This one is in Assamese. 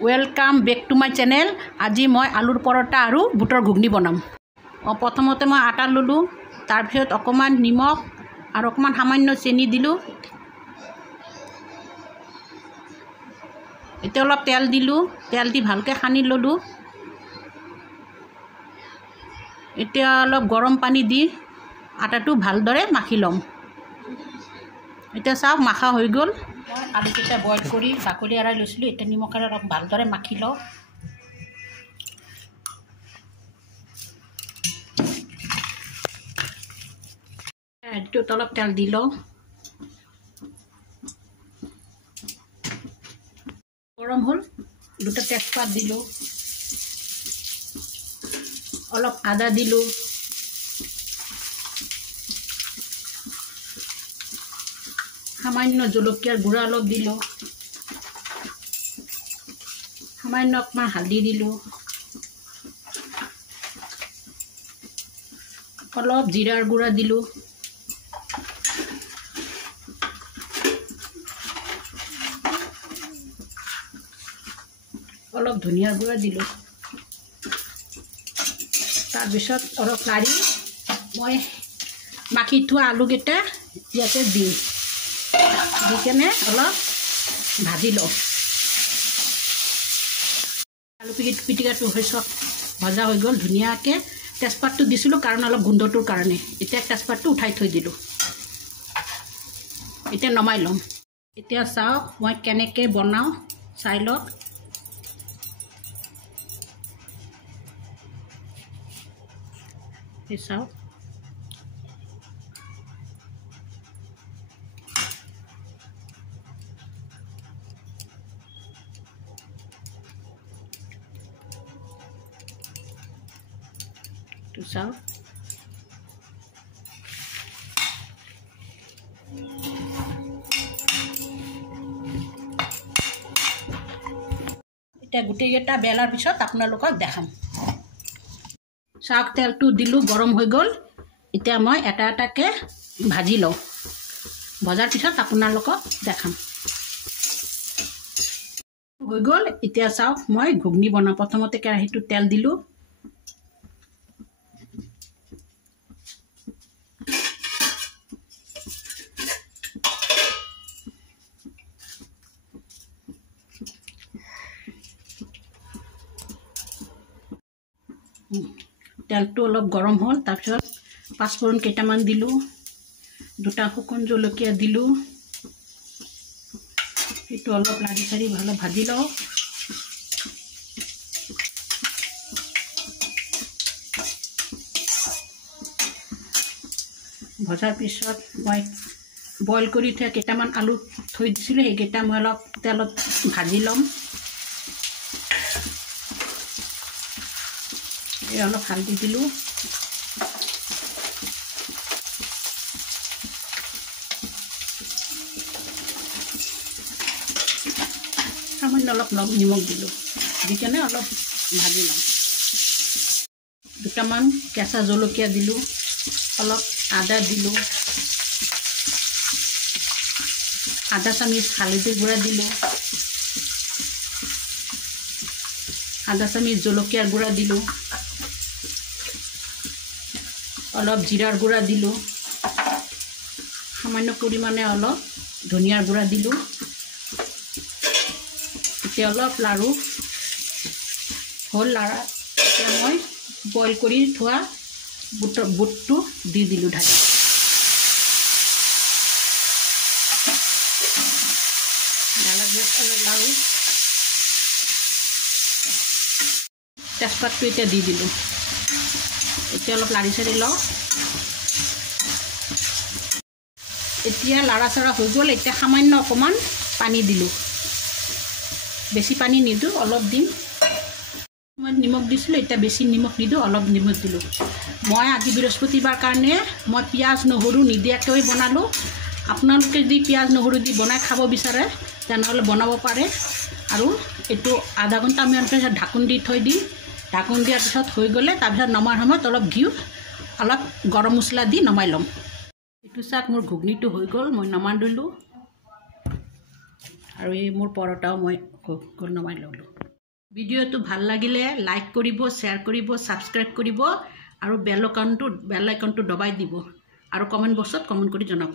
Welcome back to my channel. आज मैं आलुर परोटा और बुटर घुगनी बनाम। प्रथमते मैं आटा ललो, तार पिছত अकमान निमख और अकमान सामान्य चेनी दिलो। इतना अलग तेल दिलो, तेल दी भालके सानी ललो। इतना अलग गरम पानी दी आटाटो भालदरे माखी लम। इतना चाওক माखा हो गल। आलुकेटा बयल कर बाकली एৰাই লৈছিলোঁ। এতিয়া নিমখেৰে অলপ ভালদৰে মাখি লওঁ। কেৰাহীটোত অলপ তেল দি লওঁ। গৰম হ'ল, দুটা তেজপাত দিলোঁ, অলপ আদা দিলোঁ, সামান্য জলকীয়াৰ গুড়া অলপ দিলোঁ, সামান্য অকণমান হালধি দিলোঁ, অলপ জিৰাৰ গুড়া দিলোঁ, অলপ ধনিয়াৰ গুড়া দিলোঁ। তাৰপিছত অলপ লাৰি মই মাখি থোৱা আলুকেইটা ইয়াতে দিওঁ। দি কেনে অলপ ভাজি লওঁ। আলু পিটিকাটো হৈ চব ভজা হৈ গ'ল ধুনীয়াকৈ। তেজপাতটো দিছিলোঁ কাৰণ অলপ গোন্ধটোৰ কাৰণে। এতিয়া তেজপাতটো উঠাই থৈ দিলোঁ। এতিয়া নমাই ল'ম। এতিয়া চাওক মই কেনেকৈ বনাওঁ, চাই লওক। চাওক চাওক এতিয়া গোটেইকেইটা বেলাৰ পিছত আপোনালোকক দেখাম। চাওক তেলটো দিলোঁ, গৰম হৈ গ'ল। এতিয়া মই এটা এটাকৈ ভাজি লওঁ। ভজাৰ পিছত আপোনালোকক দেখাম। হৈ গ'ল। এতিয়া চাওক মই ঘুগনি বনাওঁ। প্ৰথমতে কেৰাহীটোত তেল দিলোঁ, তেলটো অলপ গৰম হ'ল। তাৰপিছত পাঁচফোৰণ কেইটামান দিলোঁ, দুটা শুকান জলকীয়া দিলোঁ। এইটো অলপ লাৰি চাৰি ভালো ভাজি লওঁ। ভজাৰ পিছত মই বইল কৰি থোৱা কেইটামান আলু থৈ দিছিলোঁ, সেইকেইটা মই অলপ তেলত ভাজি ল'ম। অলপ হালধি দিলোঁ, সামান্য অলপ নিমখ দিলোঁ। দি কেনে অলপ ভাজি ল'ম। দুটামান কেঁচা জলকীয়া দিলোঁ, অলপ আদা দিলোঁ, আধা চামুচ হালধিৰ গুড়া দিলোঁ, আধা চামুচ জলকীয়াৰ গুড়া দিলোঁ, অলপ জিৰাৰ গুড়া দিলোঁ, সামান্য পৰিমাণে অলপ ধনিয়াৰ গুড়া দিলোঁ। এতিয়া অলপ লাৰু হ'ল লাৰা। এতিয়া মই বইল কৰি থোৱা বুটটো দি দিলোঁ ঢালি। লাৰু তেজপাতটো এতিয়া দি দিলোঁ। এতিয়া অলপ লাৰি চাৰি লওঁ। এতিয়া লাৰা চাৰা হৈ গ'ল। এতিয়া সামান্য অকণমান পানী দিলোঁ, বেছি পানী নিদিওঁ, অলপ দিম। মই নিমখ দিছিলোঁ, এতিয়া বেছি নিমখ নিদিওঁ, অলপ নিমখ দিলোঁ। মই আজি বৃহস্পতিবাৰ কাৰণে মই পিঁয়াজ নহৰু নিদিয়াকৈ বনালোঁ। আপোনালোকে যদি পিঁয়াজ নহৰু দি বনাই খাব বিচাৰে তেনেহ'লে বনাব পাৰে। আৰু এইটো আধা ঘণ্টামান পিছত ঢাকোন দি থৈ দিম। ঢাকোন দিয়াৰ পিছত হৈ গ'লে তাৰপিছত নমাৰ সময়ত অলপ ঘিউ, অলপ গৰম মছলা দি নমাই ল'ম। এইটো চাওক মোৰ ঘুগনিটো হৈ গ'ল। মই নমাই দিলোঁ আৰু এই মোৰ পৰঠাও মই নমাই ল'লোঁ। ভিডিঅ'টো ভাল লাগিলে লাইক কৰিব, শ্বেয়াৰ কৰিব, ছাবস্ক্ৰাইব কৰিব আৰু বেল আইকনটো দবাই দিব আৰু কমেণ্ট বক্সত কমেণ্ট কৰি জনাব।